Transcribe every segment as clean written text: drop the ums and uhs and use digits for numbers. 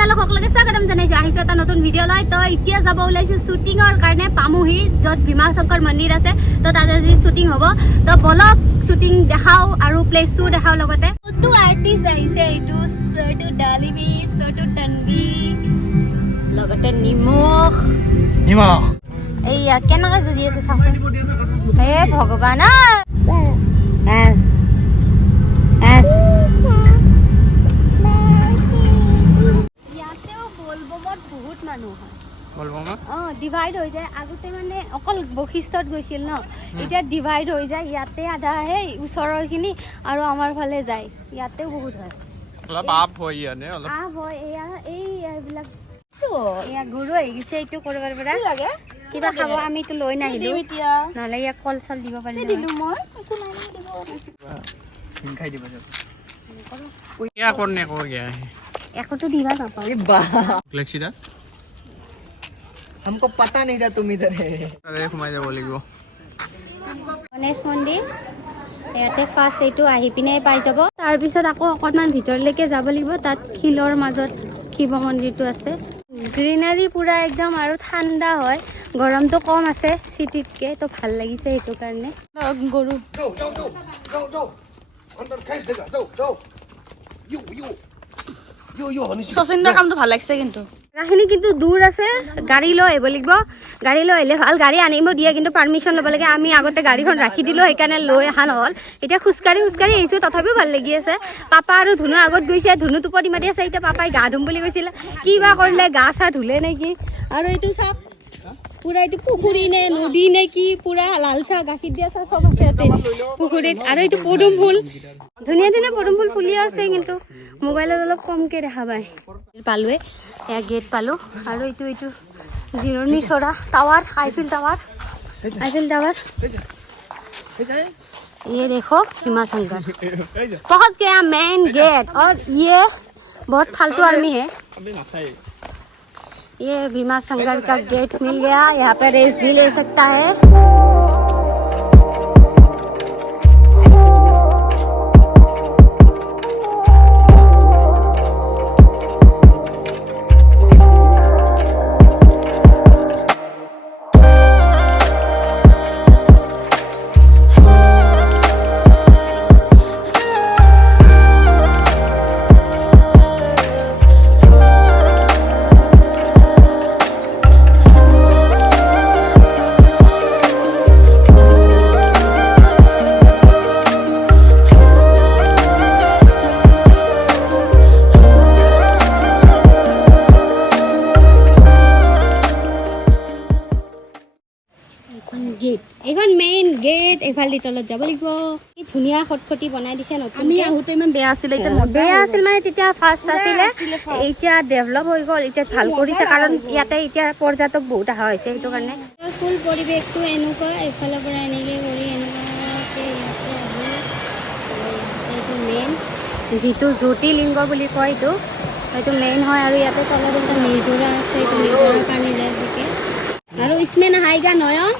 আপোনালোকসকলকে স্বাগতম জনাইছো আহিছো এটা নতুন ভিডিঅ' লৈ তো এতিয়া যাব ওলাইছো শ্বুটিঙৰ কাৰণে পামহি য'ত ভীমাশংকৰ মন্দিৰ আছে তো তাতে আজি শ্বুটিং হ'ব তো বলক শ্বুটিং দেখাও আৰু প্লেচটো দেখাও লগতে কতো আৰ্টিষ্ট আহিছে এইটো সৰটো ডালিমি সৰটো তনবি লগতে নিমখ এইয়া কেনেকৈ যুঁজি আছে চাওকচোন হে ভগৱান বহুত মানুহ হয় ডিভাইড হৈ যায় আগতে মানে অকল বশিষ্ঠত গৈছিল ন এতিয়া ডিভাইড হৈ যায় ইয়াতে আধা সেই ওচৰৰখিনি আৰু আমাৰ ফালে যায় ইয়াতেও বহুত হয় অলপ আপ হয় ইয়ানে অলপ আপ হয় এয়া এই এইবিলাক এয়া গৰু আহি গৈছে এইটো কৰিবৰ পৰা কিবা খাব আমিতো লৈ নাহিলো নহ'লে ইয়াক কল চল দিব পাৰিম দিলো মই একো নাই দিব খাই দিব क्या करने को गया है एको तो दीवा पापा ये फ्लेक्सीदा हमको पता नहीं था तुम इधर है अरे घुमाई যাব লাগিব গণেশ মন্দিৰ ইয়াতে ফাৰ্ষ্ট এইটো আহি পিনে পাই যাব তাৰ পিছত আকৌ অকণমান ভিতৰলৈকে যাব লাগিব তাত শিলৰ মাজত শিৱ মন্দিৰটো আছে গ্ৰীনাৰী পুৰা একদম আৰু ঠাণ্ডা হয় গৰমটো কম আছে সিটিতকে তো ভাল লাগিছে এইটো কাৰণে গৰু সচিন্দৰ কামটো ভাল লাগিছে কিন্তু ৰাখিনি কিন্তু দূৰ আছে গাড়ী লৈ আহিব লাগিব গাড়ী লৈ আহিলে ভাল গাড়ী আনিব দিয়ে কিন্তু পাৰ্মিশ্যন ল'ব লাগে আমি আগতে গাড়ীখন ৰাখি দিলোঁ সেইকাৰণে লৈ অহা নহ'ল এতিয়া খোজকাঢ়ি আহিছোঁ তথাপিও ভাল লাগি আছে পাপা আৰু ধুনু আগত গৈছে ধুনু টোপনি মাতি আছে এতিয়া পাপাই গা ধুম বুলি কৈছিলে কি বা কৰিলে গা চা ধুলে নেকি আৰু এইটো চাওক পুৰা এইটো পুখুৰী নে নদী নে কি পুৰা লাল চাহ গাখীৰ দিয়া চাহ চব আছে ইয়াতে পুখুৰীত আৰু এইটো পদুম ফুল ধুনীয়া ধুনীয়া পদুম ফুল ফুলি আছে কিন্তু মোবাইলত অলপ কমকৈ দেখা পায় পালোৱে এয়া গেট পালোঁ আৰু এইটো জিৰণি চৰা টাৱাৰ আইফিল टावर ये देखो भीमाशंकर पहुंच गया मेन गेट और ये बहुत फालतू आर्मी है ये भीमाशंकर का गेट मिल गया यहाँ पे रेस भी ले सकता है এখন মেইন গেট এফালে তলত যাব লাগিব কি ধুনীয়া খটখটি বনাই দিছে নতুন আমি আহোতে ইমান বেয়া আছিল এতিয়া বেয়া আছিল মানে তেতিয়া ফাৰ্ষ্ট আছিলে এতিয়া ডেভেলপ হৈ গ'ল এতিয়া ভাল কৰিছে কাৰণ ইয়াতে এতিয়া পৰ্যটক বহুত অহা হৈছে সেইটো কাৰণে ফুল পৰিৱেশটো এনেকুৱা এফালৰ পৰা এনেকৈ কৰি এনেকুৱাকৈ ইয়াতে আহি এইটো মেইন যিটো জ্যোতিলিংগ বুলি কয় এইটো মেইন হয় আৰু ইয়াতে তলত এটা নিজৰা আছে এইটো নিজৰা পানী যায় থাকে আৰু ইসমে নাহাইগা নয়ন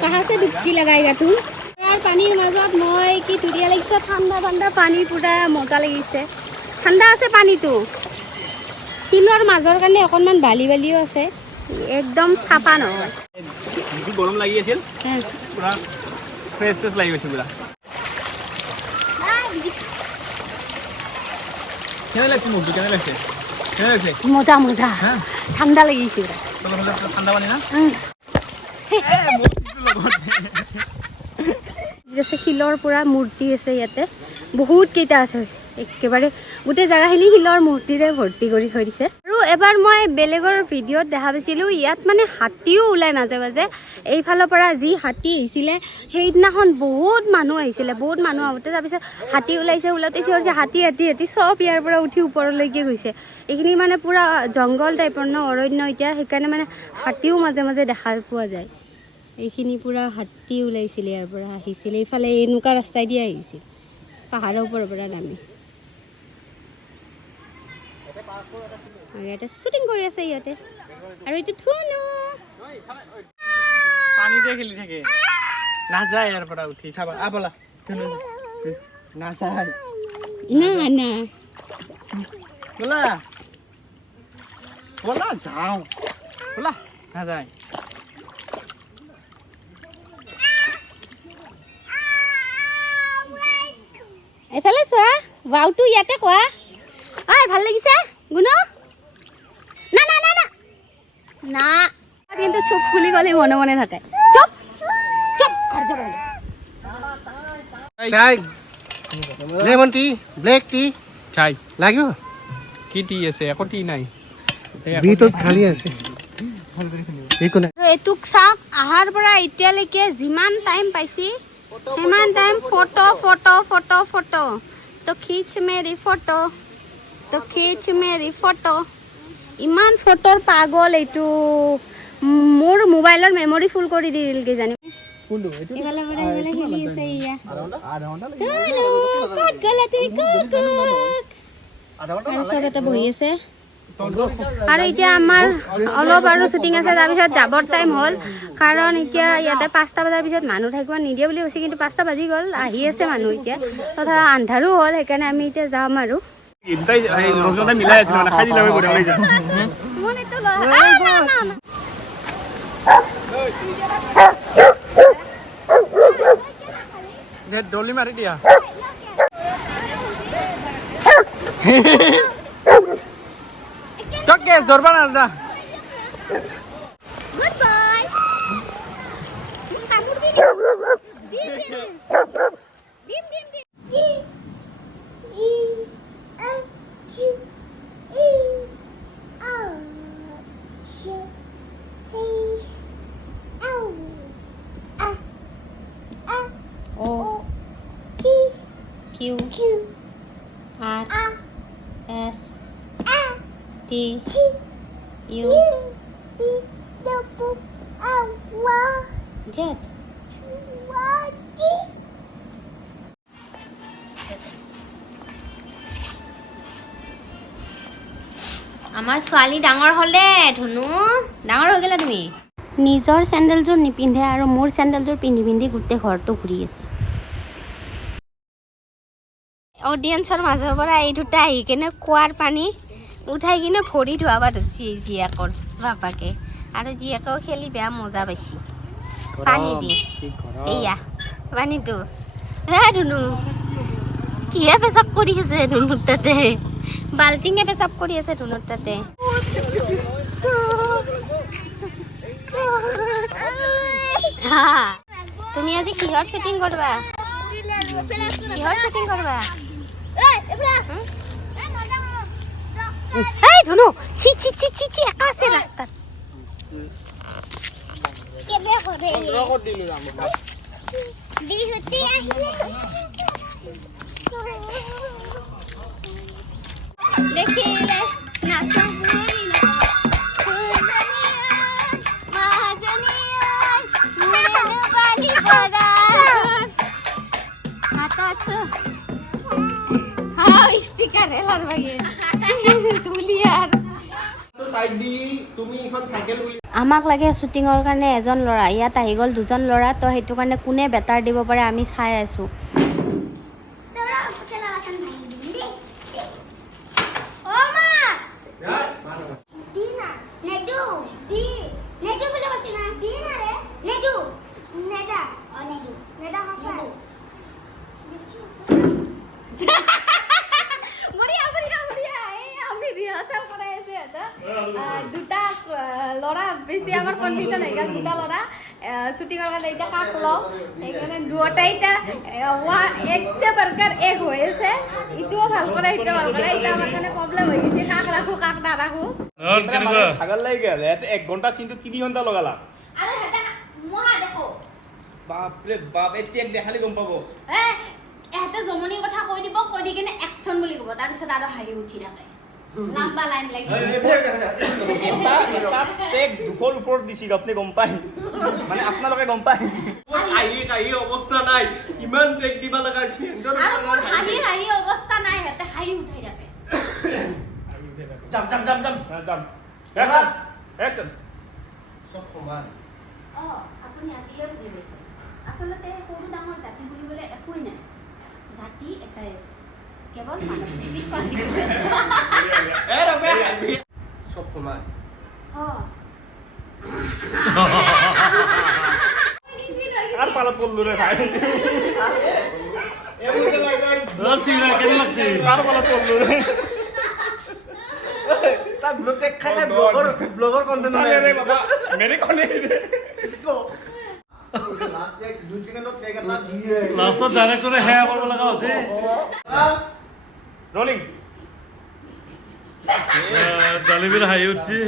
कहाँ से डुबकी लगाएगा तुम यार पानीर মাজত মই কি ধুনীয়া লাগিছে ঠাণ্ডা ঠাণ্ডা পানী পুৰা মজা লাগিছে ঠাণ্ডা আছে পানীটো শিলৰ মাজৰ কাৰণে অকণমান বালি বালিও আছে একদম চাফা নহয় গৰম লাগি আছিল পুৰা ফ্ৰেছ লাগি গৈছে পুৰা কেনে লাগিছে মুখটো কেনে লাগিছে মজা মজা ঠাণ্ডা লাগিছে ঠাণ্ডা পানী না শিলৰ পুৰা মূৰ্তি আছে ইয়াতে বহুত কেইটা আছে একেবাৰে গোটেই জেগাখিনি শিলৰ মূৰ্তিৰে ভৰ্তি কৰি থৈ দিছে আৰু এবাৰ মই বেলেগৰ ভিডিঅ'ত দেখা পাইছিলোঁ ইয়াত মানে হাতীও ওলাই মাজে মাজে এইফালৰ পৰা যি হাতী আহিছিলে সেইদিনাখন বহুত মানুহ আহিছিলে বহুত মানুহ আহোঁতে তাৰপিছত হাতী ওলাইছে যে হাতী চব ইয়াৰ পৰা উঠি ওপৰলৈকে গৈছে এইখিনি মানে পুৰা জংঘল টাইপৰ ন অৰণ্য এতিয়া সেইকাৰণে মানে হাতীও মাজে মাজে দেখা পোৱা যায় এইখিনি পুৰা হাতী ওলাইছিল ইয়াৰ পৰা আহিছিল এইফালে এনেকুৱা ৰাস্তাই দি আহিছিল পাহাৰৰ ওপৰৰ পৰা নামি আৰু ইয়াতে শ্বুটিং কৰি আছে ইয়াতে আৰু এইটো ধুনু পানীতে খেলি থাকে নাযায় ইয়াৰ পৰা উঠি চাবা বলা নাযায় না না বলা ব'লা যাওঁ ব'লা নাযায় এফালে চোৱা ৱাউটো ইয়াতে কোৱা ঐ ভাল লাগিছে গুণো না না না না না কিন্তু চুপ খুলি গ'লে মনে মনে থাকে চুপ চুপ ঘৰ যাব চাই লেমন টি ব্লেক টি চাই লাগিব কি টি আছে একো টি নাই ভিতৰত খালী আছে একো নাই এইটোক চাওক আহাৰ পৰা এতিয়ালৈকে যিমান টাইম পাইছি সিমান time photo photo photo photo তো খিচ মেৰি ফটো তো খিচ মেৰি ফটো ইমান ফটোৰ পাগল এইটো মোৰ মোবাইলৰ মেমৰি ফুল কৰি দিল কি জানি ইফালে পৰা ইফালে খেলি আছে ইয়া ক'ত গ'লা তুমি ক'ত আৰু চব এটা বহি আছে আৰু এতিয়া আমাৰ অলপ আৰু শ্বুটিং আছে তাৰপিছত যাবৰ টাইম হ'ল কাৰণ এতিয়া ইয়াতে 5টা বজাৰ পিছত মানুহ থাকিব নিদিয়ে বুলি কৈছে কিন্তু 5টা বাজি গ'ল আহি আছে মানুহ এতিয়া তথা আন্ধাৰো হ'ল সেইকাৰণে আমি এতিয়া যাম আৰু মিলাই আছিল মানে খাই দিলে গোটেই যায় ডলি মাৰি দিয়া তক গেছ ধৰবা না যা good boy beam beam beam Q R S T U Z আমাৰ ছোৱালী ডাঙৰ হ'ল দে ধুনু ডাঙৰ হৈ গ'লা তুমি নিজৰ চেণ্ডেলযোৰ নিপিন্ধে আৰু মোৰ চেণ্ডেলযোৰ পিন্ধি পিন্ধি গোটেই ঘৰটো ঘূৰি আছে অডিয়েন্সৰ মাজৰ পৰা এই দুটা আহি কিনে কুঁৱাৰ পানী উঠাই কিনে ভৰি ধুৱাবা ধৰিছে জীয়েকৰ বাপাকে আৰু জীয়েকেও খেলি বেয়া মজা পাইছে পানী দি এয়া পানীটো হে ধুনু কিহে পেচাব কৰি আছে ধুনুৰ তাতে বাল্টিঙে পেচাব কৰি আছে ধুনুৰ তাতে তুমি আজি কিহৰ শ্বুটিং কৰবা কিহৰ শ্বুটিং কৰবা এই ধুনু চি চি চি চি চি একা আছে ৰাস্তাত কেনে কৰে বিহুতি আহিলে দেখিলে নাচা আমাক লাগে শ্বুটিঙৰ কাৰণে এজন ল'ৰা ইয়াত আহি গ'ল দুজন ল'ৰা তো সেইটো কাৰণে কোনে বেটাৰ দিব পাৰে আমি চাই আছোঁ দুটা ল'ৰা বেছি আমাৰ কনফিউজন হৈ গ'ল দুটা ল'ৰা শ্বুটিঙৰ কাৰণে এতিয়া কাক লওঁ সেইকাৰণে দুয়োটাই এতিয়া এক চে বৰকাৰ এক হৈ আছে ইটোও ভাল কৰে সিটোও ভাল কৰে এতিয়া আমাৰ কাৰণে প্ৰব্লেম হৈ গৈছে কাক ৰাখোঁ কাক নাৰাখোঁ ভাগৰ লাগি গ'ল ইয়াতে 1 ঘণ্টা চিনটো 3 ঘণ্টা লগালা আৰু এটা মহা দেখো বাপৰে বাপ এতিয়া দেখালি গম পাব এহঁতে জমনি কথা কৈ দিব কৈ দি কিনে একশ্যন বুলি ক'ব তাৰপিছত আৰু হাঁহি উঠি থাকে লম্বা লাইন লাগি এক দুখৰ ওপৰত দিছিল আপুনি গম পায় মানে আপোনালোকে গম পায় কাহি অৱস্থা নাই ইমান টেক দিবা লগা আছে আৰু মোৰ হাঁহি অৱস্থা নাই হেতে হাঁহি উঠাই থাকে যাম একদম সব সমান আপুনি আজিয়ে বুজি পাইছে আচলতে সৰু ডাঙৰ জাতি বুলিবলৈ একোৱেই নাই জাতি এটাই আছে কেৱল চব সমান আর পালত পড়লো রে ভাই কার পালত পড়লো রে তার ব্লগ দেখায় ব্লগার কন্টেন্ট রে বাবা মেরে কোনে লাষ্টত ডাইৰেক্টৰে সেয়া কৰিব লগা হৈছে ৰোলিং ডালিমিৰ হাঁহি উঠছি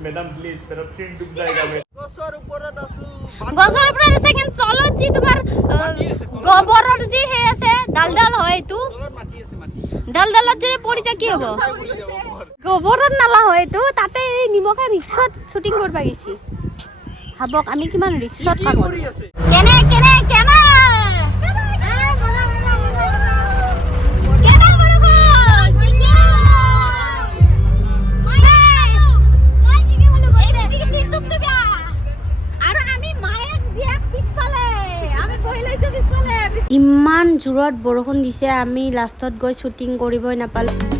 मैडम प्लीज मेरा ट्रेन डूब जाएगा मैं গছৰ ওপৰত আছে কিন্তু তলত যি তোমাৰ গোবৰৰ যি হে আছে ডাল হয় এইটো ডালত যদি পৰি যায় কি হ'ব গোবৰৰ নালা হয় এইটো তাতে এই নিমখে ৰিক্সত শ্বুটিং কৰিব গৈছি ভাবক আমি কিমান ৰিক্সত কাম কৰি আছে কেনে ইমান জোৰত বৰষুণ দিছে আমি লাষ্টত গৈ শ্বুটিং কৰিবই নাপালোঁ